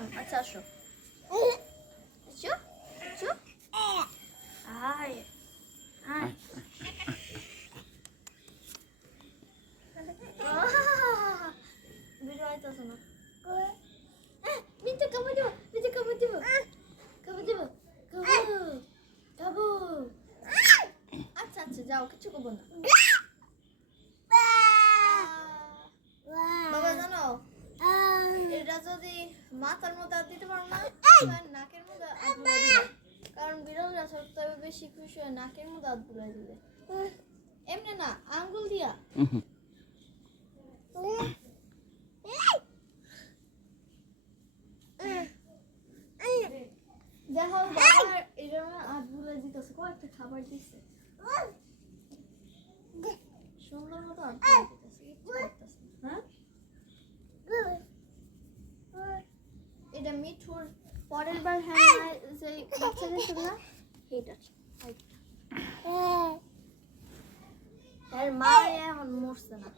দিলাম আচ্ছা আসো আসো আসো আয় আয় ভিডিও আইতাছে না মিঠু কামড় দিব মিঠু কামড় দিব কামড় দিব কাবু কাবু আচ্ছা আচ্ছা যাও কিছু করবো না বাবা জানো এটা যদি মাথার মধ্যে হাত দিতে পারো না নাকের মধ্যে হাত বুলাই দিবে কারণ বিড়ালরা সবথেকে বেশি খুশি হয় নাকের মধ্যে হাত বুলাই দিবে এমনি না আঙ্গুল দিয়া দেখো বাবা এটা হাত বুলাই দিতেছে কয়েকটা খাবার দিচ্ছে সুন্দর মতো হাত বুলাই দিতেছে হ্যাঁ এটা মিঠুর পরের বার হ্যাঁ যে বাচ্চা দিয়েছিল না এইটা এর মা এখন মরছে না